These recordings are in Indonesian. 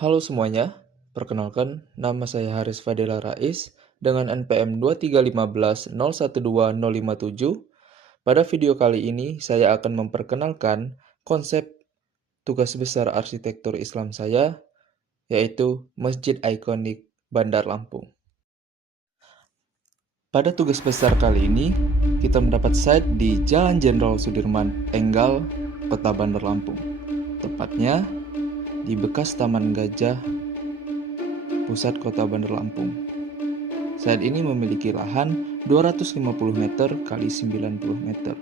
Halo semuanya, perkenalkan nama saya Haris Fadila Rais dengan NPM 2315012-057. Pada video kali ini saya akan memperkenalkan konsep tugas besar arsitektur Islam saya, yaitu Masjid Ikonik Bandar Lampung. Pada tugas besar kali ini, kita mendapat site di Jalan Jenderal Sudirman, Enggal, Kota Bandar Lampung. Tepatnya di bekas Taman Gajah, pusat Kota Bandar Lampung. Site ini memiliki lahan 250 meter kali 90 meter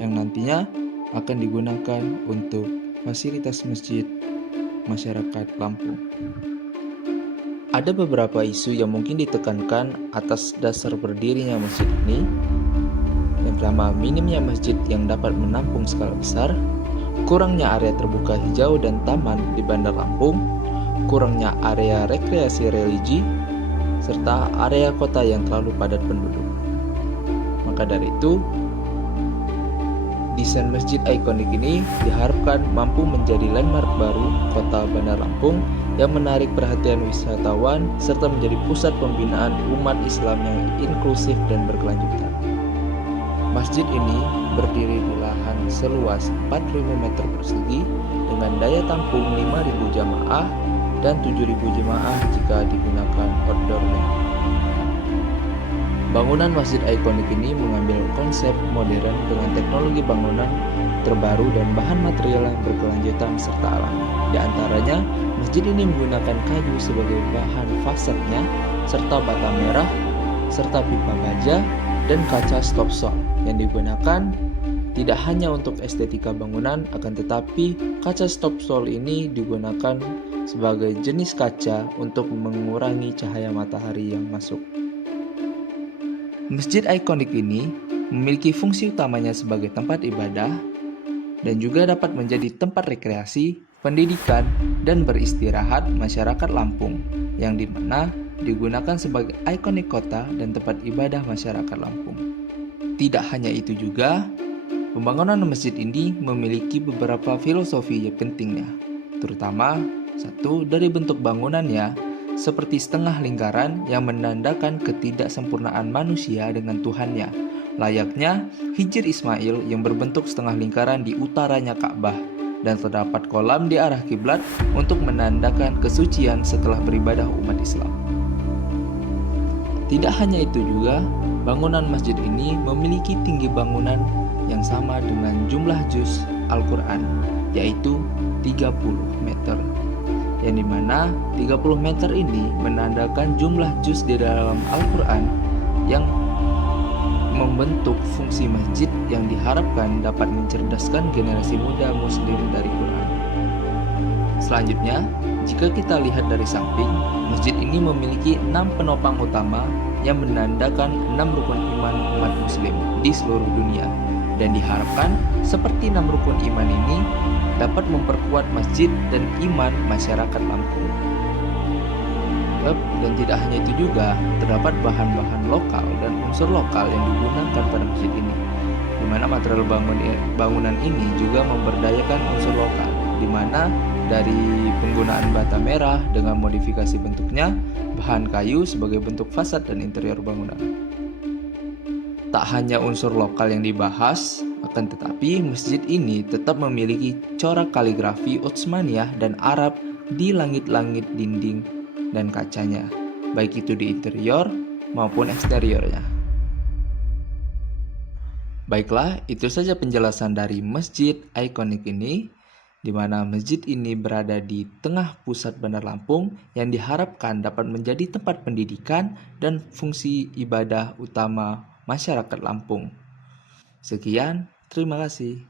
yang nantinya akan digunakan untuk fasilitas masjid masyarakat Lampung. Ada beberapa isu yang mungkin ditekankan atas dasar berdirinya masjid ini. Yang pertama, minimnya masjid yang dapat menampung skala besar, kurangnya area terbuka hijau dan taman di Bandar Lampung, kurangnya area rekreasi religi, serta area kota yang terlalu padat penduduk. Maka dari itu, desain masjid ikonik ini diharapkan mampu menjadi landmark baru kota Bandar Lampung yang menarik perhatian wisatawan serta menjadi pusat pembinaan umat Islam yang inklusif dan berkelanjutan. Masjid ini berdiri di lahan seluas 4.000 meter persegi dengan daya tampung 5.000 jamaah dan 7.000 jemaah jika digunakan outdoor-nya. Bangunan masjid ikonik ini mengambil konsep modern dengan teknologi bangunan terbaru dan bahan material yang berkelanjutan serta alami. Di antaranya, masjid ini menggunakan kayu sebagai bahan fasadnya, serta bata merah, serta pipa baja, dan kaca stop sol yang digunakan tidak hanya untuk estetika bangunan, akan tetapi kaca stop sol ini digunakan sebagai jenis kaca untuk mengurangi cahaya matahari yang masuk. Masjid ikonik ini memiliki fungsi utamanya sebagai tempat ibadah dan juga dapat menjadi tempat rekreasi, pendidikan, dan beristirahat masyarakat Lampung yang dimana digunakan sebagai ikonik kota dan tempat ibadah masyarakat Lampung. Tidak hanya itu juga, pembangunan masjid ini memiliki beberapa filosofi yang pentingnya, terutama satu dari bentuk bangunannya seperti setengah lingkaran yang menandakan ketidaksempurnaan manusia dengan Tuhannya, layaknya Hijr Ismail yang berbentuk setengah lingkaran di utaranya Ka'bah, dan terdapat kolam di arah kiblat untuk menandakan kesucian setelah beribadah umat Islam. Tidak hanya itu juga, bangunan masjid ini memiliki tinggi bangunan yang sama dengan jumlah juz Al-Quran, yaitu 30 meter. Yang dimana 30 meter ini menandakan jumlah juz di dalam Al-Quran yang membentuk fungsi masjid yang diharapkan dapat mencerdaskan generasi muda muslim dari Quran. Selanjutnya, jika kita lihat dari samping, masjid ini memiliki 6 penopang utama yang menandakan 6 rukun iman umat muslim di seluruh dunia, dan diharapkan seperti 6 rukun iman ini dapat memperkuat masjid dan iman masyarakat Lampung. Dan tidak hanya itu juga, terdapat bahan-bahan lokal dan unsur lokal yang digunakan pada masjid ini, di mana material bangunan ini juga memberdayakan unsur lokal, di mana dari penggunaan bata merah dengan modifikasi bentuknya, bahan kayu sebagai bentuk fasad dan interior bangunan. Tak hanya unsur lokal yang dibahas, akan tetapi masjid ini tetap memiliki corak kaligrafi Utsmaniyah dan Arab di langit-langit dinding dan kacanya, baik itu di interior maupun eksteriornya. Baiklah, itu saja penjelasan dari masjid ikonik ini, di mana masjid ini berada di tengah pusat Bandar Lampung yang diharapkan dapat menjadi tempat pendidikan dan fungsi ibadah utama masyarakat Lampung. Sekian, terima kasih.